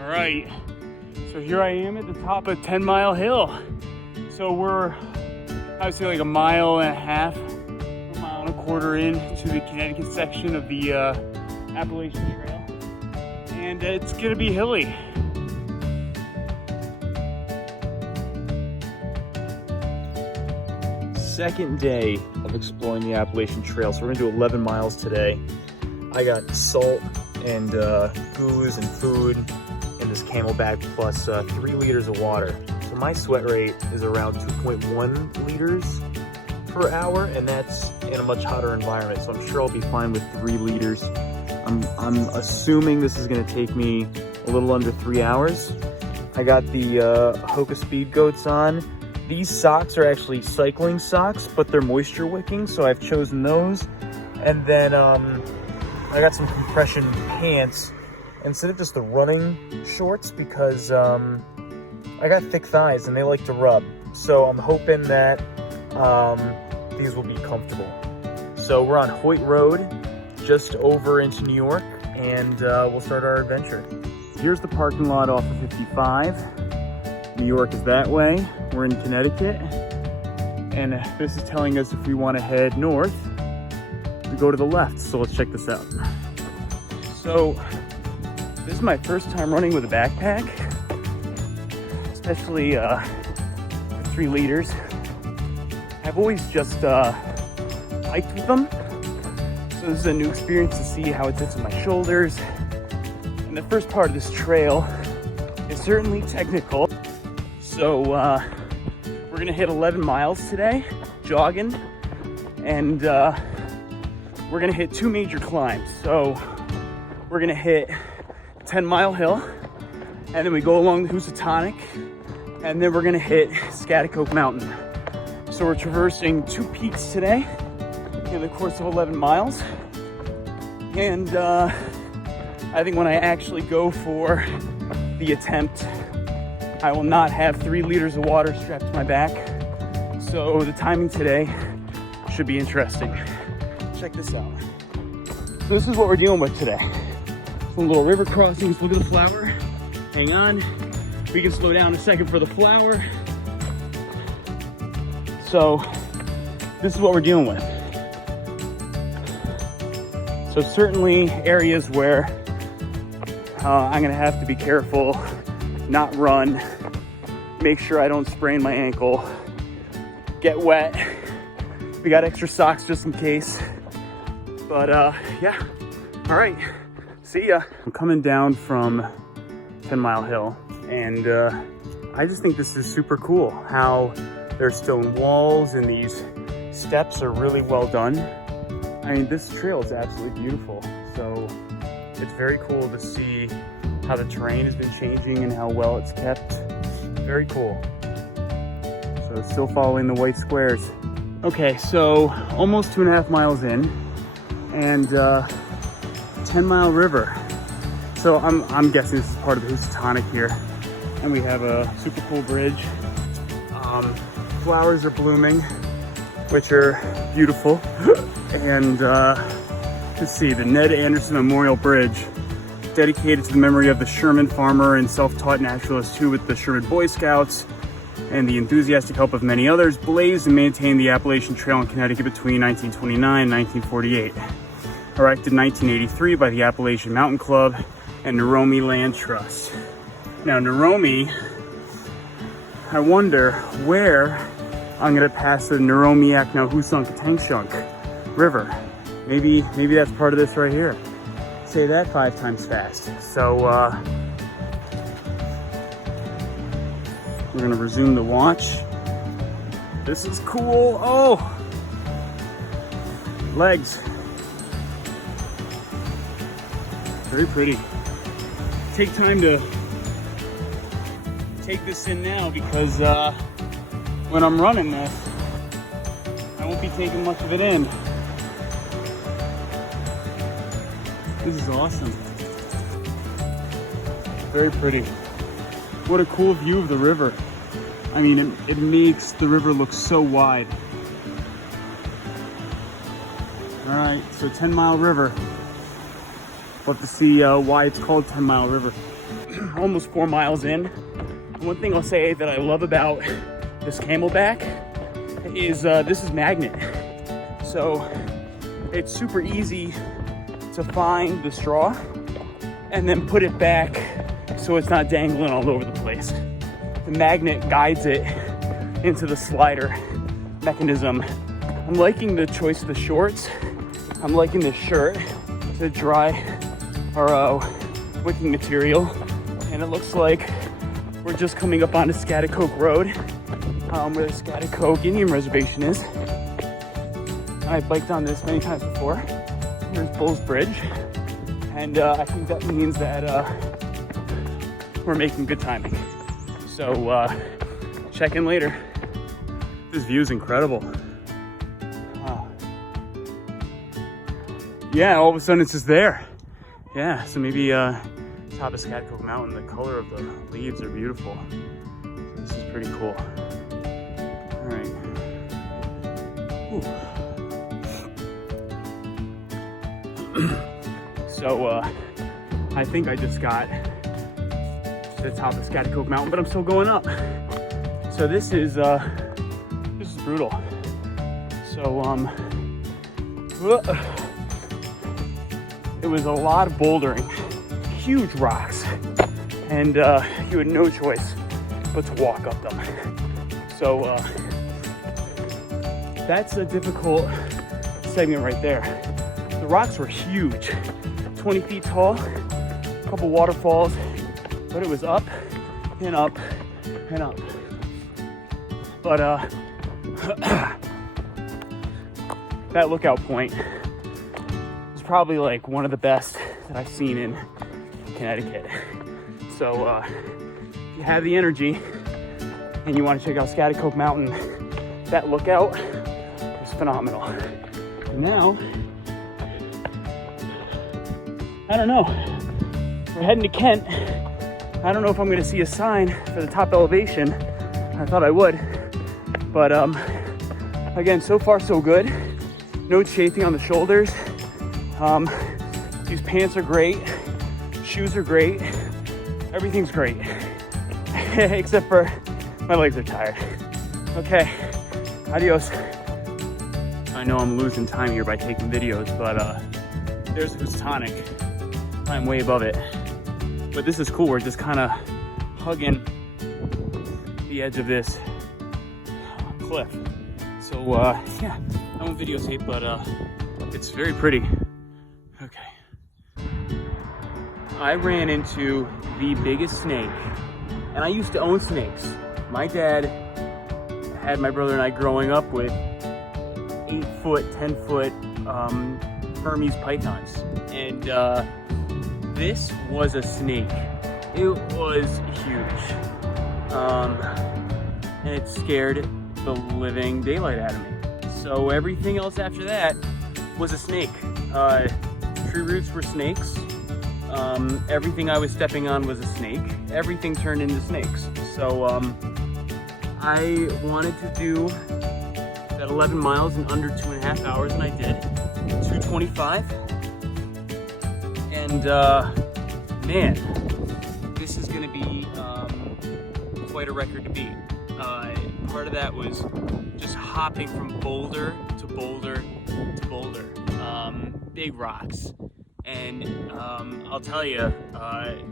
All right, so here I am at the top of 10 Mile Hill. So we're, I would say, like a mile and a half, a mile and a quarter in to the Connecticut section of the Appalachian Trail. And it's gonna be hilly. Second day of exploring the Appalachian Trail. So we're gonna do 11 miles today. I got salt and booze and food in this Camelback plus 3 liters of water. So my sweat rate is around 2.1 liters per hour, and that's in a much hotter environment. So I'm sure I'll be fine with 3 liters. I'm assuming this is gonna take me a little under 3 hours. I got the Hoka Speed Goats on. These socks are actually cycling socks, but they're moisture wicking, so I've chosen those. And then I got some compression pants instead of just the running shorts because I got thick thighs and they like to rub. So I'm hoping that these will be comfortable. So we're on Hoyt Road, just over into New York, and we'll start our adventure. Here's the parking lot off of 55. New York is that way. We're in Connecticut, and this is telling us if we want to head north, we go to the left. So let's check this out. So this is my first time running with a backpack, especially 3 liters. I've always just hiked with them, so this is a new experience to see how it sits on my shoulders. And the first part of this trail is certainly technical. So we're gonna hit 11 miles today, jogging, and we're gonna hit 2 major climbs. So we're gonna hit 10 Mile Hill, and then we go along the Housatonic, and then we're gonna hit Schaghticoke Mountain. So we're traversing 2 peaks today in the course of 11 miles. And I think when I actually go for the attempt, I will not have 3 liters of water strapped to my back. So the timing today should be interesting. Check this out. So this is what we're dealing with today. Some little river crossings. Look at the flower. Hang on. We can slow down a second for the flower. So this is what we're dealing with. So certainly areas where I'm gonna have to be careful, not run, make sure I don't sprain my ankle, get wet. We got extra socks just in case. But yeah, all right, see ya. I'm coming down from 10 Mile Hill, and I just think this is super cool how there's stone walls and these steps are really well done. I mean, this trail is absolutely beautiful. So it's very cool to see how the terrain has been changing and how well it's kept. Very cool. So still following the white squares. Okay, so almost 2.5 miles in, and 10 Mile River. So I'm guessing this is part of the Housatonic here. And we have a super cool bridge. Flowers are blooming, which are beautiful. And let's see, the Ned Anderson Memorial Bridge, dedicated to the memory of the Sherman farmer and self-taught naturalist who, with the Sherman Boy Scouts and the enthusiastic help of many others, blazed and maintained the Appalachian Trail in Connecticut between 1929 and 1948. Erected in 1983 by the Appalachian Mountain Club and Naromi Land Trust. Now, Naromi, I wonder where I'm gonna pass the Naromiak Nahusankatankshunk River. Maybe that's part of this right here. Say that 5 times fast. So we're gonna resume the watch. This is cool. Oh, legs. Very pretty. Take time to take this in now because when I'm running this, I won't be taking much of it in. This is awesome. Very pretty. What a cool view of the river. I mean, it makes the river look so wide. All right, so 10 Mile River. We'll have to see why it's called 10 Mile River. almost 4 miles in. One thing I'll say that I love about this Camelback is this is magnet. So it's super easy to find the straw and then put it back so it's not dangling all over the place. The magnet guides it into the slider mechanism. I'm liking the choice of the shorts. I'm liking this shirt, the dry or wicking material. And it looks like we're just coming up onto Schaghticoke Road, where the Schaghticoke Indian Reservation is. I've biked on this many times before. Here's Bull's Bridge. And I think that means that we're making good timing. So check in later. This view is incredible. Yeah, all of a sudden it's just there. Yeah, so maybe top of Schaghticoke Mountain, the color of the leaves are beautiful. So this is pretty cool. All right. So I think I just got to the top of Schaghticoke Mountain, but I'm still going up. So this is brutal. So it was a lot of bouldering, huge rocks, and you had no choice but to walk up them. So that's a difficult segment right there. The rocks were huge, 20 feet tall, a couple waterfalls, but it was up and up and up. But that lookout point is probably like one of the best that I've seen in Connecticut. So if you have the energy and you want to check out Schaghticoke Mountain, that lookout is phenomenal. And now, I don't know, we're heading to Kent. I don't know if I'm going to see a sign for the top elevation. I thought I would, but again, so far so good. No chafing on the shoulders. These pants are great. Shoes are great. Everything's great. Except for my legs are tired. Okay, adios. I know I'm losing time here by taking videos, but there's Houstonic. I'm way above it. But this is cool. We're just kind of hugging the edge of this cliff. So yeah, I won't videotape, but it's very pretty. Okay. I ran into the biggest snake, and I used to own snakes. My dad had my brother and I growing up with 8-foot, 10-foot Hermes pythons, and this was a snake. It was huge, and it scared the living daylight out of me. So everything else after that was a snake. Tree roots were snakes. Everything I was stepping on was a snake. Everything turned into snakes. So I wanted to do that 11 miles in under 2.5 hours, and I did. 2:25. And man, this is gonna be quite a record to beat. Part of that was just hopping from boulder to boulder to boulder. Big rocks. And I'll tell you,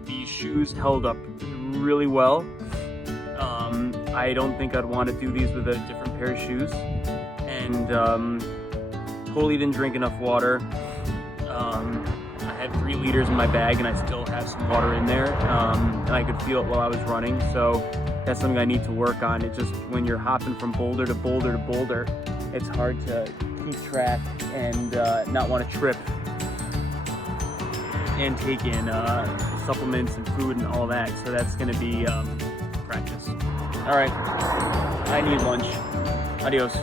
these shoes held up really well. I don't think I'd want to do these with a different pair of shoes. And totally didn't drink enough water. I had 3 liters in my bag, and I still have some water in there. And I could feel it while I was running. So that's something I need to work on. It's just when you're hopping from boulder to boulder to boulder, it's hard to keep track and not want to trip and take in supplements and food and all that. So that's going to be practice. All right, I need lunch. Adios.